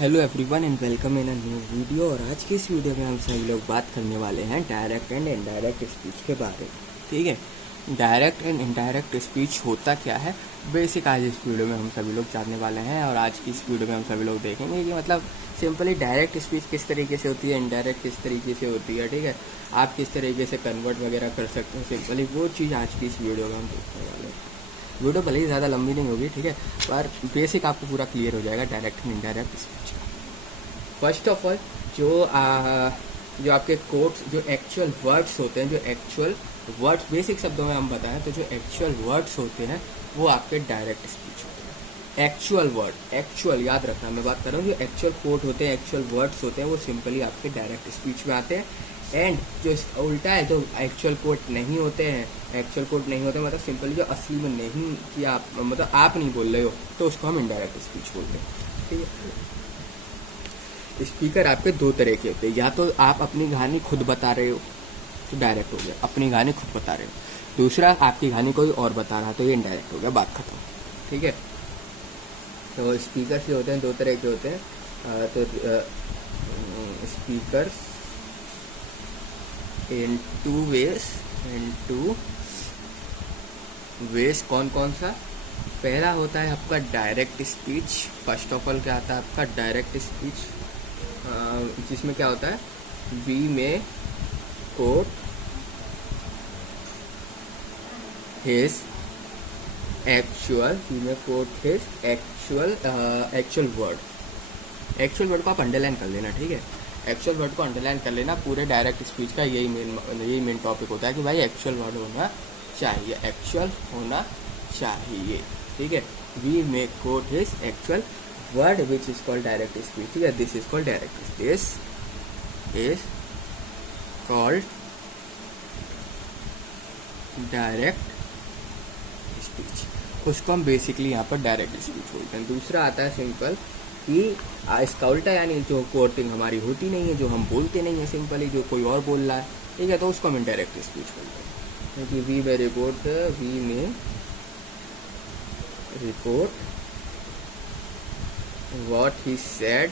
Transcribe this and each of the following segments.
Hello everyone and welcome in a new video. और आज की इस वीडियो में हम सभी लोग बात करने वाले हैं डायरेक्ट एंड इनडायरेक्ट स्पीच के बारे में। ठीक है, डायरेक्ट एंड इनडायरेक्ट स्पीच होता क्या है, बेसिक आज इस वीडियो में हम सभी लोग जानने वाले हैं। और आज की इस वीडियो में हम सभी लोग देखेंगे कि मतलब सिंपली डायरेक्ट स्पीच किस तरीके से होती है, इनडायरेक्ट किस तरीके से होती है। ठीक है, आप किस तरीके से कन्वर्ट वगैरह कर सकते हैं सिंपली, वो चीज़ आज की इस वीडियो में हम देखने वाले हैं। वीडियो भले ही ज़्यादा लंबी नहीं होगी, ठीक है, पर बेसिक आपको पूरा क्लियर हो जाएगा डायरेक्ट एंड इनडायरेक्ट स्पीच का। फर्स्ट ऑफ ऑल जो आपके कोट्स, जो एक्चुअल वर्ड्स होते हैं, जो एक्चुअल वर्ड्स बेसिक शब्दों में हम बताएं तो जो एक्चुअल वर्ड्स होते हैं वो आपके डायरेक्ट स्पीच होते हैं। एक्चुअल वर्ड, एक्चुअल याद रखना, मैं बात कर रहा हूँ जो एक्चुअल कोट होते हैं, एक्चुअल वर्ड्स होते हैं, वो सिंपली आपके डायरेक्ट स्पीच में आते हैं। एंड जो उल्टा है, जो एक्चुअल कोट नहीं होते हैं, एक्चुअल कोट नहीं होते मतलब सिंपली जो असली में नहीं किया, मतलब आप नहीं बोल रहे हो, तो उसको हम इनडायरेक्ट स्पीच बोलते हैं। ठीक है, स्पीकर आपके दो तरह के होते हैं, या तो आप अपनी कहानी खुद बता रहे हो तो डायरेक्ट हो गया, अपनी कहानी खुद बता रहे हो। दूसरा, आपकी कहानी कोई और बता रहा तो ये इनडायरेक्ट हो गया, बात खत्म। ठीक है, तो स्पीकर से होते हैं, दो तरह के होते हैं। तो स्पीकर इन टू वेज कौन कौन सा? पहला होता है आपका direct speech. First of all क्या आता है आपका डायरेक्ट स्पीच, जिसमें क्या होता है, वी में कोट हिज एक्चुअल वर्ड को आप अंडरलाइन कर लेना। ठीक है, एक्चुअल वर्ड को अंडरलाइन कर लेना। पूरे डायरेक्ट स्पीच का यही मेन टॉपिक होता है कि भाई एक्चुअल वर्ड होना चाहिए, एक्चुअल होना चाहिए। ठीक है, we may quote his actual word which is called direct speech. ठीक है, this is called direct speech. This is called direct speech. उसको हम बेसिकली यहाँ पर डायरेक्ट स्पीच बोलते हैं। दूसरा आता है सिंपल कि इसका उल्टा, यानी जो कोटिंग हमारी होती नहीं है, जो हम बोलते नहीं है, सिंपली जो कोई और बोल रहा है, ठीक है, तो उसको हम इनडायरेक्ट स्पीच बोलते हैं। क्योंकि वी में रिपोर्ट वॉट ही सेड,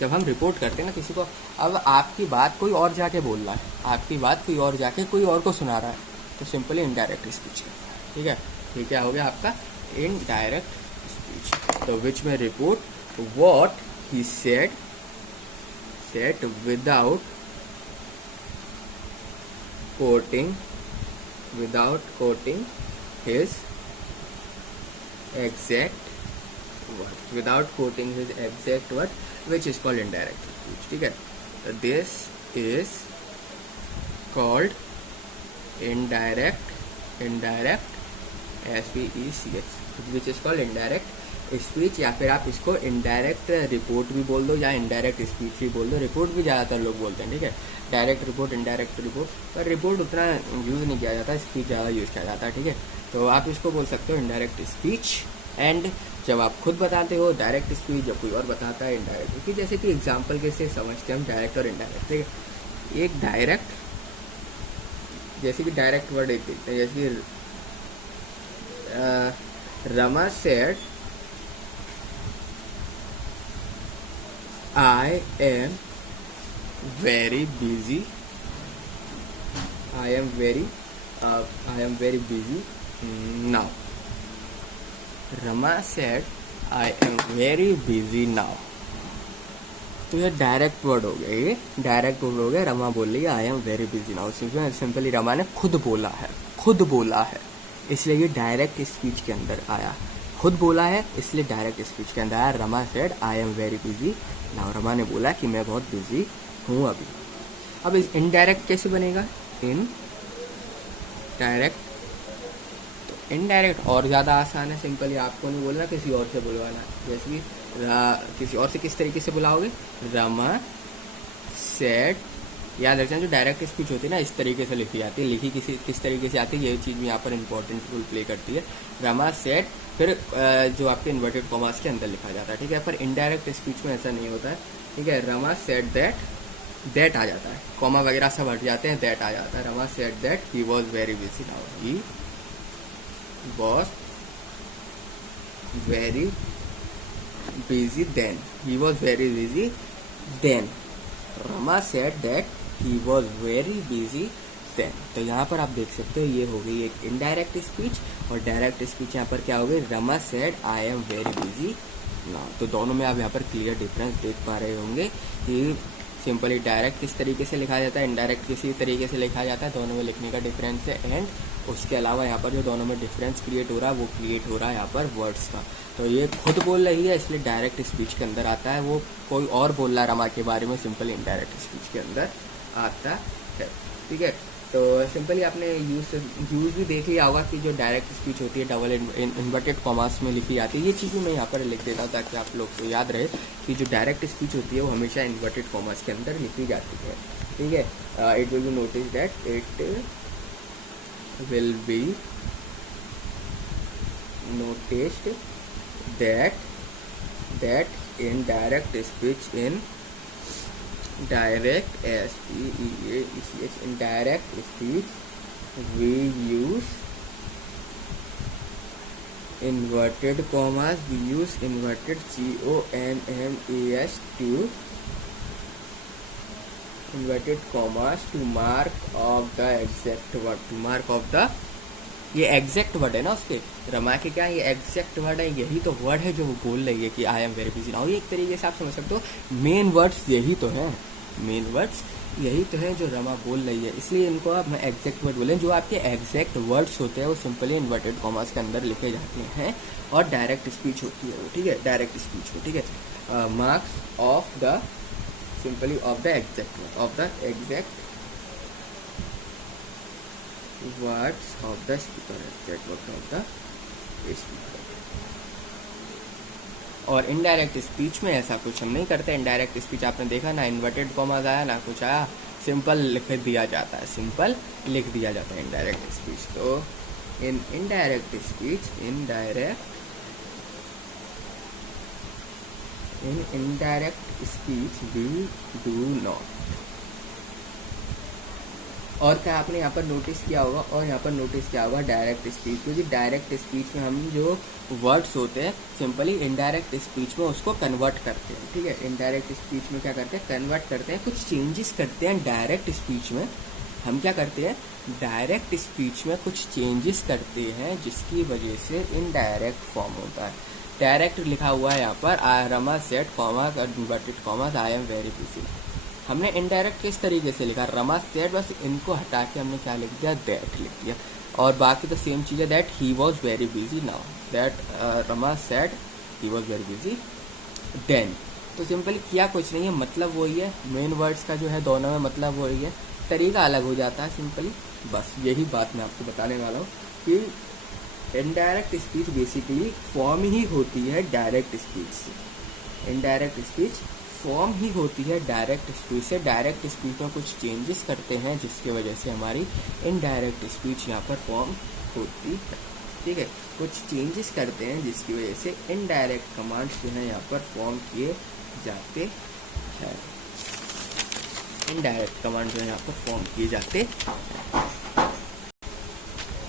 जब हम रिपोर्ट करते हैं ना किसी को, अब आपकी बात कोई और जाके बोल रहा है, आपकी बात कोई और जाके कोई और को सुना रहा है, तो सिंपली इनडायरेक्ट स्पीच करता है। ठीक है, ये क्या हो गया आपका इनडायरेक्ट स्पीच। तो विच में report what he said without coating his exact word, which is called indirect speech. ठीक है, this is called indirect SPECH, which is called indirect speech। या फिर आप इसको इनडायरेक्ट रिपोर्ट भी बोल दो या इनडायरेक्ट स्पीच भी बोल दो। रिपोर्ट भी ज़्यादातर लोग बोलते हैं। ठीक है, डायरेक्ट रिपोर्ट, इनडायरेक्ट रिपोर्ट, पर रिपोर्ट उतना यूज़ नहीं किया जाता, स्पीच ज़्यादा यूज़ किया जाता है। ठीक है, तो आप इसको बोल सकते हो इनडायरेक्ट स्पीच। एंड जब आप खुद बताते हो डायरेक्ट स्पीच, जब कोई और बताता है इनडायरेक्ट स्पीच। जैसे कि एग्जांपल कैसे समझते हैं हम डायरेक्ट और इनडायरेक्ट। ठीक है, एक डायरेक्ट, जैसे कि डायरेक्ट वर्ड एक देखते हैं, जैसे कि Rama said I am very busy now. Rama said I am very busy now. तो ये डायरेक्ट वर्ड हो गया, ये डायरेक्ट वर्ड हो गया। रमा बोल रही है आई am very busy now, simply Rama ने खुद बोला है, इसलिए ये डायरेक्ट स्पीच के अंदर आया। खुद बोला है इसलिए डायरेक्ट स्पीच के अंदर आया। Rama said I am very busy now, Rama ने बोला कि मैं बहुत बिजी हूँ अभी। अब इनडायरेक्ट कैसे बनेगा? इनडायरेक्ट और ज़्यादा आसान है, सिंपली आपको नहीं बोलना, किसी और से बुलवाना। जैसे कि किसी और से किस तरीके से बुलाओगे? रमा सेड, याद रखना जो डायरेक्ट स्पीच होती है ना, इस तरीके से लिखी जाती है। लिखी किस तरीके से आती है, ये चीज़ भी यहाँ पर इंपॉर्टेंट रोल प्ले करती है। रमा सेड, फिर जो आपके इन्वर्टेड कॉमास के अंदर लिखा जाता है। ठीक है, पर इनडायरेक्ट स्पीच में ऐसा नहीं होता है। ठीक है, रमा सेड दैट आ जाता है, कॉमा वगैरह सब हट जाते हैं, दैट आ जाता है। Rama said that he was very busy now, he was very busy then. He was very busy then. Rama said that he was very busy then. तो यहाँ पर आप देख सकते हो ये हो गई एक इनडायरेक्ट स्पीच, और डायरेक्ट स्पीच यहाँ पर क्या हो गई, Rama said I am very busy now. तो दोनों में आप यहाँ पर क्लियर डिफरेंस देख पा रहे होंगे कि सिंपली डायरेक्ट किस तरीके से लिखा जाता है, इनडायरेक्ट किसी तरीके से लिखा जाता है, दोनों में लिखने का डिफरेंस है। एंड उसके अलावा यहाँ पर जो दोनों में डिफरेंस क्रिएट हो रहा है वो क्रिएट हो रहा है यहाँ पर वर्ड्स का। तो ये खुद बोल रही है इसलिए डायरेक्ट स्पीच के अंदर आता है, वो कोई और बोल रहा है रमा के बारे में, सिंपली इनडायरेक्ट स्पीच के अंदर आता है। ठीक है, तो सिंपली आपने यूज़ भी देख लिया होगा कि जो डायरेक्ट स्पीच होती है डबल इन्वर्टेड कॉमास में लिखी जाती है। ये चीज़ मैं यहाँ पर लिख देता हूँ ताकि आप लोग को याद रहे कि जो डायरेक्ट स्पीच होती है वो हमेशा इन्वर्टेड कॉमास के अंदर लिखी जाती है। ठीक है, it will be notice that it will be noticed that in direct speech direct S-P-E-A-C-H in direct speech we use inverted commas, we use inverted C-O-N-M-A-S to inverted commas to mark of the exact word, to mark of the, ये exact word है ना उसके, रमा के क्या ये exact word है, यही तो वर्ड है जो वो बोल रही है कि आई एम वेरी बिजी नाउ। ये एक तरीके से आप समझ सकते हो मेन वर्ड्स यही तो हैं, मेन वर्ड्स यही तो हैं जो रमा बोल रही है, इसलिए इनको आप एग्जैक्ट वर्ड बोलें। जो आपके एग्जैक्ट वर्ड्स होते हैं वो सिंपली इन्वर्टेड कॉमास के अंदर लिखे जाते हैं और डायरेक्ट स्पीच होती है वो। ठीक है, डायरेक्ट स्पीच को, ठीक है, marks of the simply of the exact of the exact words of the speaker, exact word of the speaker. और इनडायरेक्ट स्पीच में ऐसा कुछ हम नहीं करते। इनडायरेक्ट स्पीच आपने देखा ना, इन्वर्टेड कॉमास आया ना कुछ आया, सिंपल लिख दिया जाता है, सिंपल लिख दिया जाता है इनडायरेक्ट स्पीच। तो in indirect speech, in indirect speech we do not. और क्या आपने यहाँ पर नोटिस किया होगा, और यहाँ पर नोटिस किया होगा डायरेक्ट स्पीच, क्योंकि डायरेक्ट स्पीच में हम जो वर्ड्स होते हैं सिंपली इनडायरेक्ट स्पीच में उसको कन्वर्ट करते हैं। ठीक है, इनडायरेक्ट स्पीच में क्या करते हैं, कन्वर्ट करते हैं, कुछ चेंजेस करते हैं। डायरेक्ट स्पीच में हम क्या करते हैं, डायरेक्ट स्पीच में कुछ चेंजेस करते हैं जिसकी वजह से इनडायरेक्ट फॉर्म होता है। डायरेक्ट लिखा हुआ है यहाँ पर I Rama said comma inverted commas I am very busy. हमने इनडायरेक्ट किस तरीके से लिखा, रमा सेड, बस इनको हटा के हमने क्या लिख दिया, दैट लिख दिया। और बाकी तो सेम चीज़ है, that he was very busy now, that Rama said he was very busy then. तो सिंपली किया कुछ नहीं है, मतलब वही है, मेन वर्ड्स का जो है दोनों में मतलब वही है, तरीका अलग हो जाता है सिंपली। बस यही बात मैं आपको बताने वाला हूँ कि इनडायरेक्ट स्पीच बेसिकली फॉर्म ही होती है डायरेक्ट स्पीच से। इनडायरेक्ट स्पीच फॉर्म ही होती है डायरेक्ट स्पीच से। डायरेक्ट स्पीच में कुछ चेंजेस करते हैं जिसकी वजह से हमारी इनडायरेक्ट स्पीच यहाँ पर फॉर्म होती है। ठीक है, कुछ चेंजेस करते हैं जिसकी वजह से इनडायरेक्ट कमांड्स जो है यहाँ पर फॉर्म किए जाते हैं। इनडायरेक्ट कमांड जो है यहाँ पर फॉर्म किए जाते।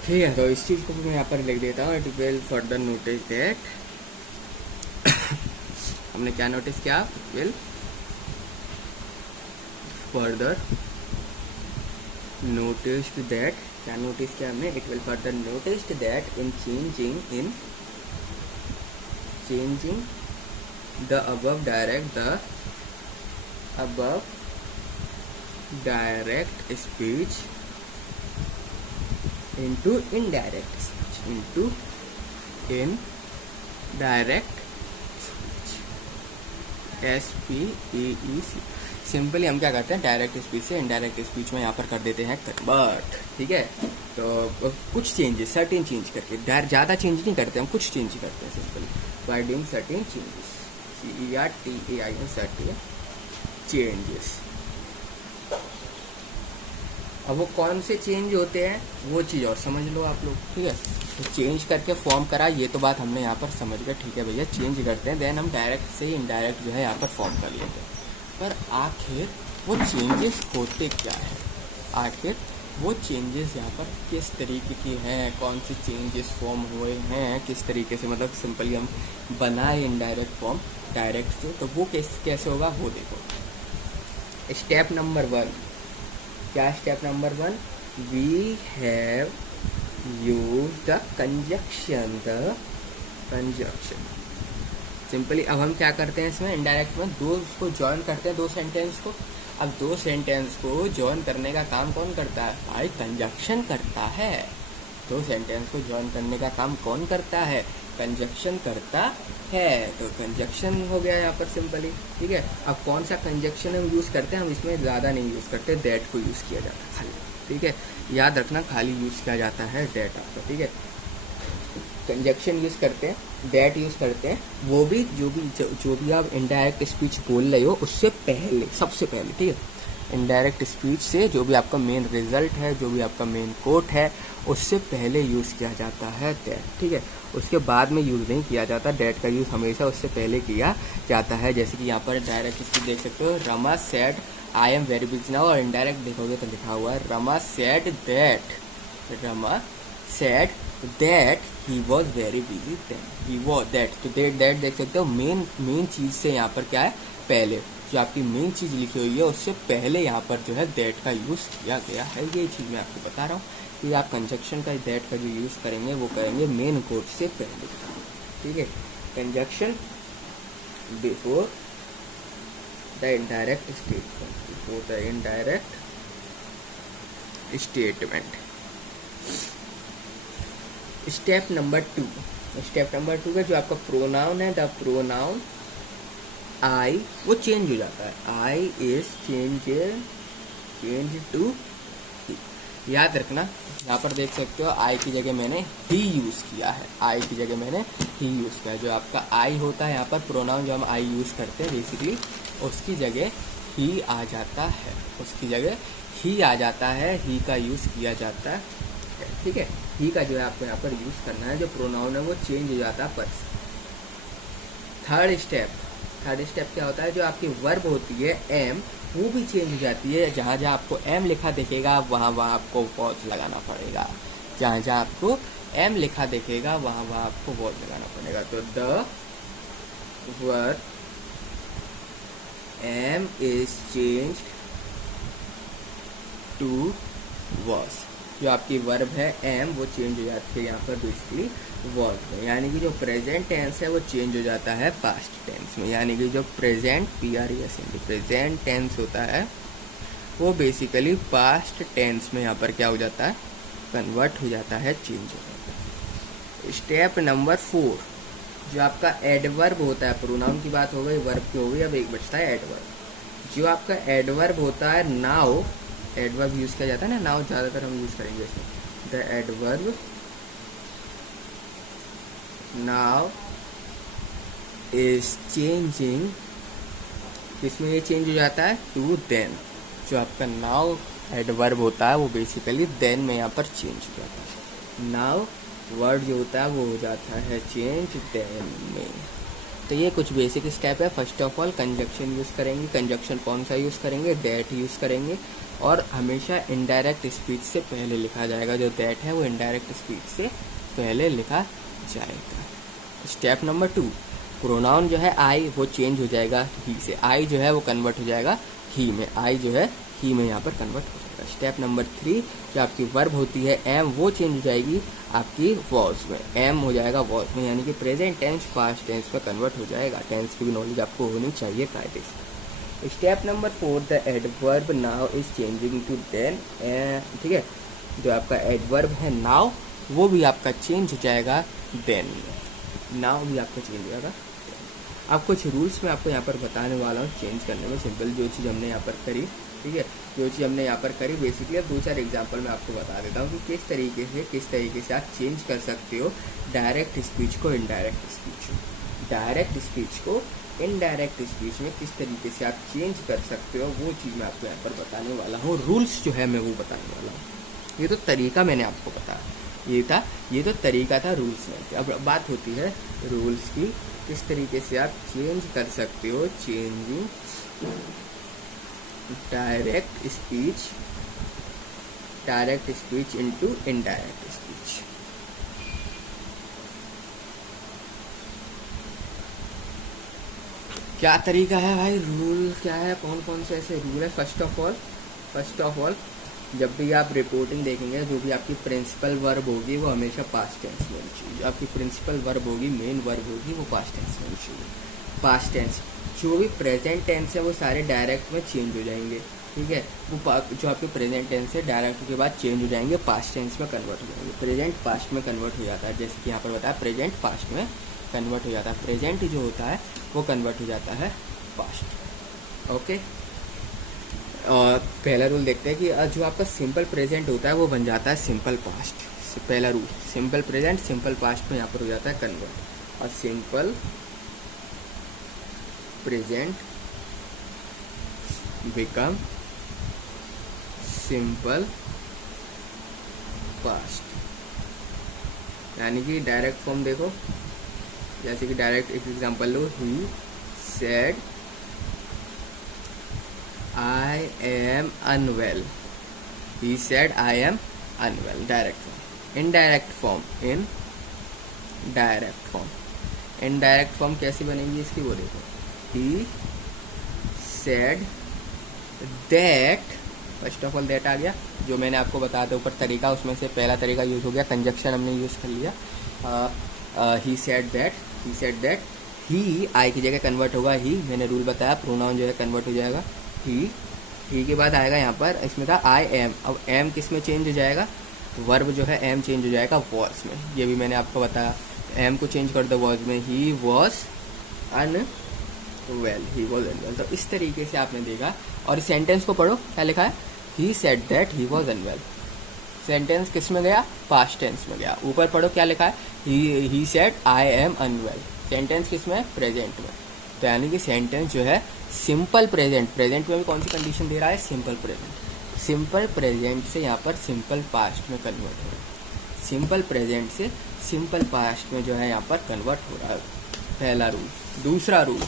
ठीक है, तो इस चीज़ को मैं यहाँ पर लिख देता हूँ, it will further notice that हमने क्या नोटिस किया, विल फर्दर नोटिस्ड दैट, क्या नोटिस किया हमने, it will further noticed that in changing the above direct speech into indirect speech, into indirect speech, SPEEC। Simply हम क्या करते हैं, डायरेक्ट स्पीच से इनडायरेक्ट स्पीच में यहाँ पर कर देते हैं कन्वर्ट। ठीक है, तो कुछ चेंजेस, सर्टेन चेंज करके, ज़्यादा चेंज नहीं करते हम, कुछ चेंज करते हैं simply by doing certain changes, CERTAIN, certain changes. अब वो कौन से चेंज होते हैं वो चीज़ और समझ लो आप लोग। ठीक है, तो चेंज करके फॉर्म करा, ये तो बात हमने यहाँ पर समझ गए। ठीक है भैया, चेंज करते हैं, देन हम डायरेक्ट से ही इनडायरेक्ट जो है यहाँ पर फॉर्म कर लेते हैं। पर आखिर वो चेंजेस होते क्या है, आखिर वो चेंजेस यहाँ पर किस तरीके की हैं, कौन से चेंजेस फॉर्म हुए हैं, किस तरीके से, मतलब सिंपली हम बनाए इनडायरेक्ट फॉर्म डायरेक्ट से, तो वो कैसे होगा वो देखो। स्टेप नंबर 1, क्या step number 1, we have use the conjunction, simply अब हम क्या करते हैं इसमें इनडायरेक्ट में, दो उसको ज्वाइन करते हैं, दो सेंटेंस को। अब दो सेंटेंस को ज्वाइन करने का काम कौन करता है, भाई कंजक्शन करता है। दो सेंटेंस को ज्वाइन करने का काम कौन करता है, कंजक्शन करता है। तो कंजक्शन हो गया यहाँ पर सिंपली, ठीक है। अब कौन सा कंजक्शन हम यूज़ करते हैं, हम इसमें ज़्यादा नहीं यूज़ करते, दैट को यूज़ किया जाता है खाली, ठीक है। याद रखना खाली यूज़ किया जाता है दैट आपका, ठीक है। कंजक्शन यूज़ करते हैं, दैट यूज़ करते हैं, वो भी जो भी आप इनडायरेक्ट स्पीच बोल रहे हो उससे पहले, सबसे पहले, ठीक है। इनडायरेक्ट स्पीच से जो भी आपका मेन रिजल्ट है, जो भी आपका मेन कोट है, उससे पहले यूज़ किया जाता है दैट, ठीक है। उसके बाद में यूज़ नहीं किया जाता, दैट का यूज़ हमेशा उससे पहले किया जाता है। जैसे कि यहाँ पर डायरेक्ट स्पीच देख सकते हो, Rama said I am very busy now, और इनडायरेक्ट देखोगे तो लिखा हुआ है Rama said that, Rama said that he was very busy then, he was that, तो दैट देख सकते हो मेन चीज़ से यहाँ पर क्या है, पहले जो आपकी मेन चीज़ लिखी हुई है उससे पहले यहाँ पर जो है दैट का यूज़ किया गया है। ये चीज़ मैं आपको बता रहा हूँ कि आप कंजक्शन का दैट का जो यूज़ करेंगे वो करेंगे मेन कोड से पहले, ठीक है। Conjunction before the indirect statement, before the indirect statement. Step number 2, step number 2 का जो आपका प्रोनाउन है, द प्रोनाउन आई, वो चेंज हो जाता है, आई इज चेंज टू ही। याद रखना यहाँ पर देख सकते हो आई की जगह मैंने ही यूज़ किया है, आई की जगह मैंने ही यूज़ किया है। जो आपका आई होता है यहाँ पर प्रोनाउन, जो हम आई यूज़ करते हैं बेसिकली, उसकी जगह ही आ जाता है, उसकी जगह ही आ जाता है, ही का यूज़ किया जाता है, ठीक है। ही का जो है आपको यहाँ पर यूज़ करना है, जो प्रोनाउन है वो चेंज हो जाता है पर। थर्ड स्टेप क्या होता है, जो आपकी वर्ब होती है एम, वो भी चेंज हो जाती है। जहाँ जहाँ आपको एम लिखा दिखेगा वहाँ आपको पॉज लगाना पड़ेगा, जहाँ जहाँ आपको एम लिखा दिखेगा वहाँ आपको पॉज लगाना पड़ेगा। तो the verb am is change to was, जो आपकी वर्ब है एम वो चेंज हो जाती है यहाँ पर बेसिकली वर्ब में, यानी कि जो प्रेजेंट टेंस है वो चेंज हो जाता है पास्ट टेंस में, यानी कि जो प्रेजेंट प्रेजेंट टेंस होता है वो बेसिकली पास्ट टेंस में यहाँ पर क्या हो जाता है, कन्वर्ट हो जाता है, चेंज हो जाता है। स्टेप नंबर 4, जो आपका एडवर्ब होता है, प्रोनाउन की बात हो गई, वर्ब की हो गई, अब एक बचता है एडवर्ब। जो आपका एडवर्ब होता है नाउ, एडवर्ब यूज़ किया जाता है ना, नाउ ज़्यादातर हम यूज़ करेंगे इसमें, the adverb now is changing, इसमें ये चेंज हो जाता है टू देन। जो आपका नाउ एडवर्ब होता है वो बेसिकली देन में यहाँ पर चेंज हो जाता है, नाउ वर्ड जो होता है वो हो जाता है चेंज देन में। तो ये कुछ बेसिक स्टेप है। First of all conjunction use करेंगे, कंजक्शन कौन सा यूज़ करेंगे, दैट यूज़ करेंगे, और हमेशा इनडायरेक्ट स्पीच से पहले लिखा जाएगा, जो दैट है वो इनडायरेक्ट स्पीच से पहले लिखा जाएगा। स्टेप नंबर 2, प्रोनाउन जो है आई वो चेंज हो जाएगा ही से, आई जो है वो कन्वर्ट हो जाएगा ही में, आई जो है ही में यहाँ पर कन्वर्ट हो जाएगा। स्टेप नंबर 3, जो आपकी वर्ब होती है एम वो चेंज हो जाएगी आपकी वॉज में, एम हो जाएगा वॉज में, यानी कि प्रेजेंट टेंस पास्ट टेंस में कन्वर्ट हो जाएगा। टेंस की भी नॉलेज आपको होनी चाहिए कायदे से। Step number 4, the adverb now is changing to then, ठीक है। जो आपका एडवर्ब है नाउ वो भी आपका चेंज हो जाएगा देन में, नाउ भी आपका चेंज हो जाएगा। अब कुछ रूल्स मैं आपको यहाँ पर बताने वाला हूँ चेंज करने में। सिंपल जो चीज़ हमने यहाँ पर करी, ठीक है, जो चीज़ हमने यहाँ पर करी बेसिकली, अब 2-4 एग्जांपल मैं आपको बता देता हूँ कि किस तरीके से आप चेंज कर सकते हो डायरेक्ट स्पीच को इनडायरेक्ट स्पीच में, डायरेक्ट स्पीच को इनडायरेक्ट स्पीच में किस तरीके से आप चेंज कर सकते हो, वो चीज़ मैं आपको यहाँ पर बताने वाला हूँ। रूल्स जो है मैं वो बताने वाला हूँ। ये तो तरीका मैंने आपको बताया, ये तो तरीका था रूल्स में। अब बात होती है रूल्स की, किस तरीके से आप चेंज कर सकते हो, changing direct speech direct speech into indirect speech. क्या तरीका है भाई, रूल क्या है, कौन कौन से ऐसे रूल है। फर्स्ट ऑफ ऑल जब भी आप रिपोर्टिंग देखेंगे, जो भी आपकी प्रिंसिपल वर्ब होगी वो हमेशा पास्ट टेंस में होनी चाहिए। जो आपकी प्रिंसिपल वर्ब होगी, मेन वर्ब होगी, वो पास्ट टेंस में होनी चाहिए। पास्ट टेंस, जो भी प्रेजेंट टेंस है वो सारे डायरेक्ट में चेंज हो जाएंगे, ठीक है। वो जो आपके प्रेजेंट टेंस है डायरेक्ट के बाद चेंज हो जाएंगे, पास्ट टेंस में कन्वर्ट हो जाएंगे। प्रेजेंट पास्ट में कन्वर्ट हो जाता है, जैसे कि यहाँ पर बताया प्रेजेंट पास्ट में कन्वर्ट हो जाता है। प्रेजेंट जो होता है वो कन्वर्ट हो जाता है पास्ट। ओके, और पहला रूल देखते हैं कि जो आपका सिंपल प्रेजेंट होता है वो बन जाता है सिंपल पास्ट। पहला rule, simple present simple past में यहाँ पर हो जाता है कन्वर्ट, और simple present become simple past. यानी कि डायरेक्ट फॉर्म देखो, जैसे कि डायरेक्ट एक एग्जांपल लो, he said I am unwell. He said I am unwell, direct form. Indirect form, indirect form, indirect form कैसी बनेगी इसकी वो देखो, he said that. First of all that आ गया, जो मैंने आपको बताया था ऊपर तरीका, उसमें से पहला तरीका यूज हो गया, कंजक्शन हमने यूज कर लिया। He said that, he said that, he I की जगह कन्वर्ट होगा ही, मैंने रूल बताया, प्रोनाउन जो है कन्वर्ट हो जाएगा ही के बाद आएगा यहाँ पर, इसमें था आई एम। अब एम किस में चेंज हो जाएगा, वर्ब जो है एम चेंज हो जाएगा वॉज में, ये भी मैंने आपको बताया। एम को चेंज कर दो वॉज में, he was unwell, he was unwell. तो इस तरीके से आपने देखा। और इस सेंटेंस को पढ़ो, क्या लिखा है, he said that he was unwell. Sentence किस में गया, पास्ट टेंस में गया। ऊपर पढ़ो क्या लिखा है, he said I am unwell. Sentence किस में, प्रेजेंट में। तो यानी कि सेंटेंस जो है सिंपल प्रेजेंट, प्रेजेंट में भी कौन सी कंडीशन दे रहा है, सिंपल प्रेजेंट। सिंपल प्रेजेंट से यहाँ पर सिंपल पास्ट में कन्वर्ट हो रहा है, सिंपल प्रेजेंट से सिंपल पास्ट में जो है यहाँ पर कन्वर्ट हो रहा है। पहला रूल। दूसरा रूल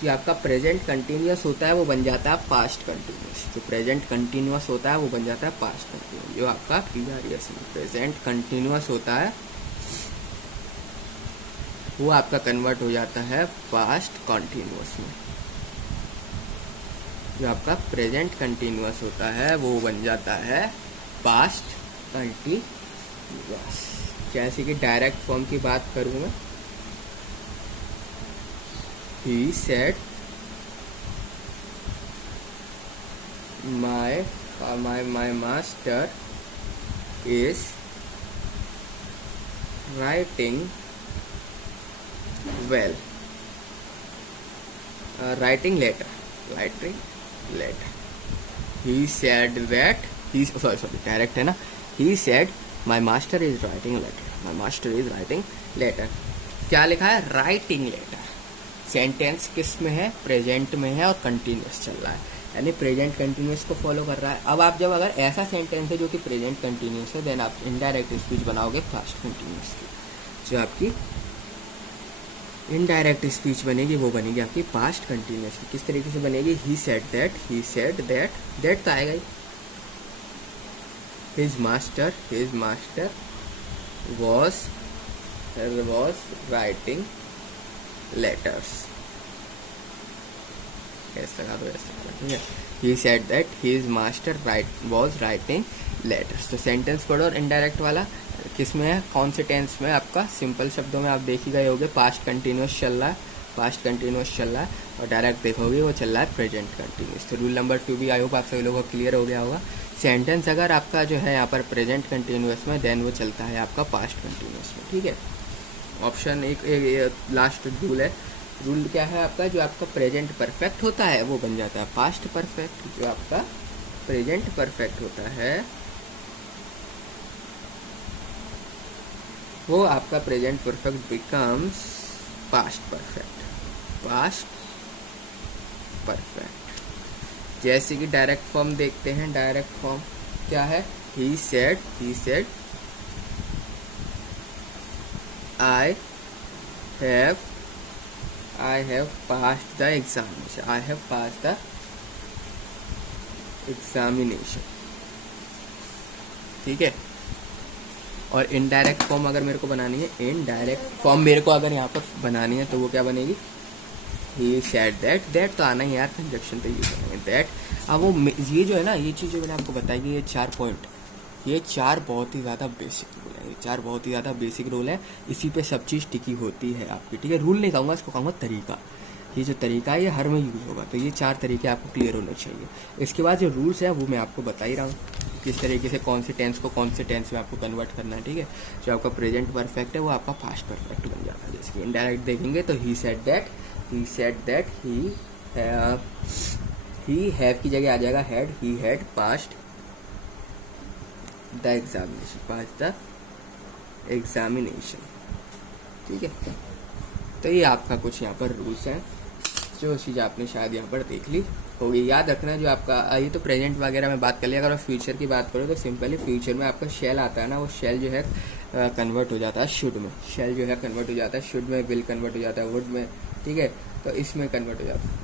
कि आपका प्रेजेंट कंटिन्यूअस होता है वो बन जाता है पास्ट कंटिन्यूअस। जो प्रेजेंट कंटिन्यूअस होता है वो बन जाता है पास्ट कंटिन्यूअस। जो आपका पीआरएस प्रेजेंट कंटिन्यूअस होता है वो आपका कन्वर्ट हो जाता है पास्ट कंटिन्यूअस में। जो आपका प्रेजेंट कंटिन्यूअस होता है वो बन जाता है पास्ट कंटिन्यूअस। जैसे कि डायरेक्ट फॉर्म की बात करूँ मैं, he said my master is writing well, writing letter, he said that he sorry direct है ना, he said my master is writing letter, क्या लिखा है, राइटिंग लेटर। सेंटेंस किस में है, प्रेजेंट में है और कंटिन्यूअस चल रहा है, यानी प्रेजेंट कंटिन्यूअस को फॉलो कर रहा है। अब आप जब अगर ऐसा सेंटेंस है जो कि प्रेजेंट कंटिन्यूअस है, देन आप इनडायरेक्ट स्पीच बनाओगे पास्ट कंटिन्यूअस की। जो आपकी इनडायरेक्ट स्पीच बनेगी वो बनेगी आपकी पास्ट कंटिन्यूअस की। किस तरीके से बनेगी, ही सेड दैट, दैट तो आएगा ही। His master was writing letters, ऐसा लगा दो, ठीक है। he said that his master was writing letters। तो सेंटेंस पढ़ो और इनडायरेक्ट वाला किस में है, कौन से टेंस में, आपका सिंपल शब्दों में आप देख ही गए होगे, पास्ट कंटिन्यूअस चल रहा है, और डायरेक्ट देखोगे वो चल रहा है प्रेजेंट कंटिन्यूअस। तो रूल नंबर 2 भी आई होप आप सभी लोगों को क्लियर हो गया होगा। सेंटेंस अगर आपका जो है यहाँ पर प्रेजेंट कंटिन्यूअस में, देन वो चलता है आपका पास्ट कंटिन्यूअस में, ठीक है। ऑप्शन एक लास्ट रूल है। रूल क्या है आपका, जो आपका प्रेजेंट परफेक्ट होता है वो बन जाता है पास्ट परफेक्ट। जो आपका प्रेजेंट परफेक्ट होता है वो आपका present perfect becomes past perfect. जैसे कि डायरेक्ट फॉर्म देखते हैं, डायरेक्ट फॉर्म क्या है, he said I have passed the examination, examination, ठीक है। और इनडायरेक्ट फॉर्म अगर मेरे को बनानी है, इनडायरेक्ट फॉर्म मेरे को अगर यहाँ पर बनानी है तो वो क्या बनेगी, ही सेड दैट, दैट तो आना ही यार, कंजक्शन तो यूज करेंगे दैट। अब वो ये जो है ना, ये चीज़ जो मैंने आपको बताई कि ये 4 पॉइंट, ये 4 बहुत ही ज़्यादा बेसिक रूल है, ये 4 बहुत ही ज़्यादा बेसिक रूल है, इसी पे सब चीज़ टिकी होती है आपकी, ठीक है। रूल नहीं कहूँगा, इसको कहूँगा तरीका। ये जो तरीका है ये हर में यूज़ होगा, तो ये 4 तरीके आपको क्लियर होने चाहिए। इसके बाद जो रूल्स है वो मैं आपको बता ही रहा हूँ, किस तरीके से कौन से टेंस को कौन से टेंस में आपको कन्वर्ट करना है, ठीक है। जो आपका प्रेजेंट परफेक्ट है वो आपका पास्ट परफेक्ट बन जाता है। जैसे कि इनडायरेक्ट देखेंगे तो ही said that, he said that, he have की जगह आ जाएगा had, he had passed the examination, pass the examination, ठीक है। तो ये आपका कुछ यहाँ पर रूल्स हैं, जो चीज़ आपने शायद यहाँ पर देख ली होगी। याद रखना जो आपका ये तो प्रेजेंट वगैरह में बात कर लिया, अगर मैं फ्यूचर की बात करूँ तो सिंपली फ्यूचर में आपका शेल आता है ना, वो शेल जो है कन्वर्ट हो जाता है शुड में, शेल जो है कन्वर्ट हो जाता है शुड में, विल कन्वर्ट हो जाता है वुड में, ठीक है। तो इसमें कन्वर्ट हो जाता है,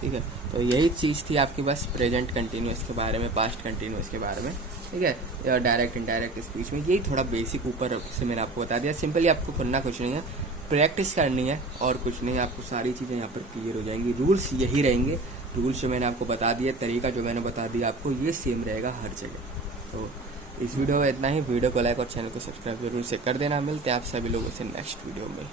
ठीक है। तो यही चीज़ थी आपकी बस प्रेजेंट कंटिन्यूस के बारे में, पास्ट कंटिन्यूस के बारे में, ठीक है। डायरेक्ट इनडायरेक्ट स्पीच में यही थोड़ा बेसिक ऊपर से मैंने आपको बता दिया। सिंपली आपको करना कुछ नहीं है, प्रैक्टिस करनी है और कुछ नहीं, आपको सारी चीज़ें यहाँ पर क्लियर हो जाएंगी। रूल्स यही रहेंगे, रूल्स जो मैंने आपको बता दिया, तरीका जो मैंने बता दिया आपको, ये सेम रहेगा हर जगह। तो इस वीडियो में इतना ही। वीडियो को लाइक और चैनल को सब्सक्राइब जरूर से कर देना। मिलते हैं आप सभी लोगों से नेक्स्ट वीडियो में।